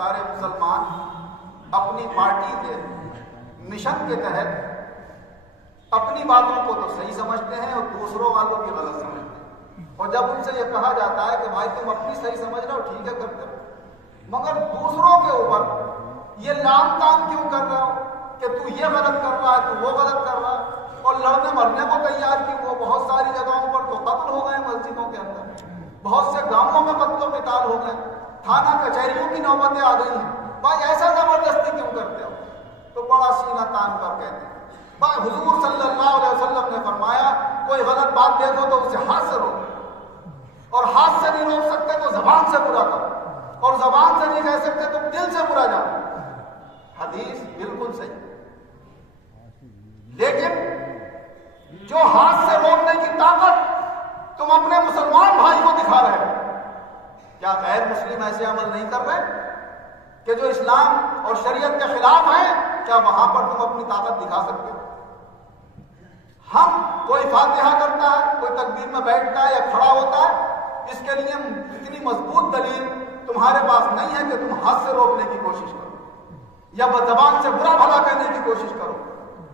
سارے مسلمان اپنی پارٹی کے مشن کے تحت اپنی باتوں کو تو صحیح سمجھتے ہیں اور دوسروں والوں کی غلط سمجھتے ہیں، اور جب ان سے یہ کہا جاتا ہے کہ بھائی تم اپنی صحیح سمجھ رہے ہو، ٹھیک ہے کرتے ہو، مگر دوسروں کے اوپر یہ لام تام کیوں کر رہے ہو کہ تو یہ غلط کر رہا ہے، تو وہ غلط کر رہا ہے، اور لڑنے مرنے کو تیار کیوں ہو؟ بہت ساری جگہوں پر تو قتل ہو گئے مسجدوں کے اندر، بہت سے گاؤں میں قتل و قتال ہو گئے، تھانہ کچہریوں کی نوبتیں آ گئی ہیں، بھائی ایسا زبردستی کیوں کرتے ہو؟ تو بڑا سینہ تان کر کہتے ہیں بھائی حضور صلی اللہ علیہ وسلم نے فرمایا کوئی غلط بات دیکھو تو اسے ہاتھ سے روکو، اور ہاتھ سے نہیں روک سکتے تو زبان سے برا کرو، اور زبان سے نہیں کہہ سکتے تو دل سے برا جاؤ۔ حدیث بالکل صحیح، لیکن جو ہاتھ سے روکنے کی طاقت تم اپنے مسلمان بھائی کو دکھا رہے ہو، کیا غیر مسلم ایسے عمل نہیں کر رہے کہ جو اسلام اور شریعت کے خلاف ہیں؟ کیا وہاں پر تم اپنی طاقت دکھا سکتے ہو؟ ہم کوئی فاتحہ کرتا ہے، کوئی تکبیر میں بیٹھتا ہے یا کھڑا ہوتا ہے، اس کے لیے اتنی مضبوط دلیل تمہارے پاس نہیں ہے کہ تم ہاتھ سے روکنے کی کوشش کرو یا زبان سے برا بھلا کہنے کی کوشش کرو،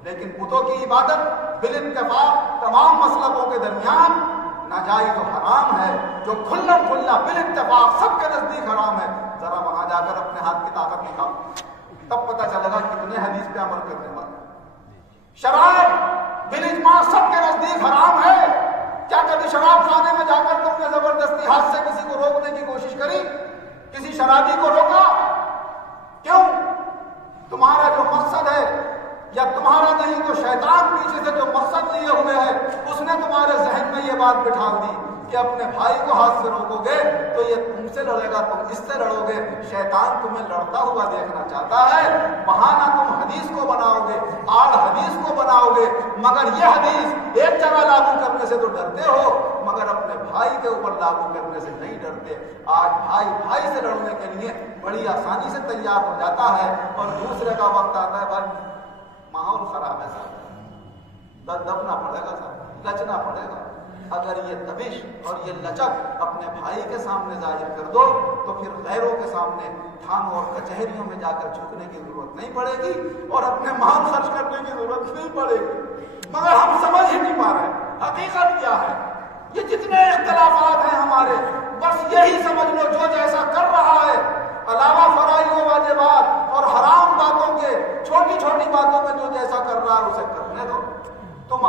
لیکن بتوں کی عبادت بالاتفاق تمام مسلکوں کے درمیان ناجائز و حرام ہے، جو کھلا کھلا بالاتفاق سب کے نزدیک حرام ہے۔ ذرا وہاں جا کر اپنے ہاتھ کی طاقت دکھاؤ، تب پتہ چلے گا کتنے حدیث پہ عمل کرنے والے۔ شراب بالاجماع سب کے نزدیک حرام ہے، کیا کبھی شراب خانے میں جا کر تم نے زبردستی ہاتھ سے کسی کو روکنے کی کوشش کری؟ کسی شرابی کو روکا؟ کیوں؟ تمہارا جو مقصد ہے، یا تمہارا نہیں تو شیطان پیچھے سے جو مقصد لیے ہوئے ہے، اس نے تمہارے ذہن میں یہ بات بٹھا دی کہ اپنے بھائی کو ہاتھ سے روکو گے تو یہ تم سے لڑے گا، تم اس سے لڑو گے۔ شیطان تمہیں لڑتا ہوا دیکھنا چاہتا ہے، بہانہ تم حدیث کو بناؤ گے، آڑ حدیث کو بناؤ گے، مگر یہ حدیث ایک جگہ لاگو کرنے سے تو ڈرتے ہو، مگر اپنے بھائی کے اوپر لاگو کرنے سے نہیں ڈرتے۔ آج بھائی بھائی سے لڑنے کے لیے بڑی آسانی سے تیار ہو جاتا ہے، اور دوسرے کا وقت آتا ہے بس ماحول خراب ہے صاحب، دبنا پڑے گا صاحب، لچنا پڑے گا۔ اگر یہ دبش اور یہ لچک اپنے بھائی کے سامنے ظاہر کر دو تو پھر غیروں کے سامنے تھانوں اور کچہریوں میں جا کر جھکنے کی ضرورت نہیں پڑے گی، اور اپنے مال خرچ کرنے کی ضرورت نہیں پڑے گی۔ مگر ہم سمجھ ہی نہیں پا رہے حقیقت کیا ہے۔ یہ جتنے اختلافات ہیں ہمارے، بس یہی سمجھ لو جو جیسا کر رہا ہے، علاوہ فرائض و واجبات اور حرام باتوں کے، چھوٹی چھوٹی باتوں میں جو جیسا کر رہا ہے اسے کرنے دو۔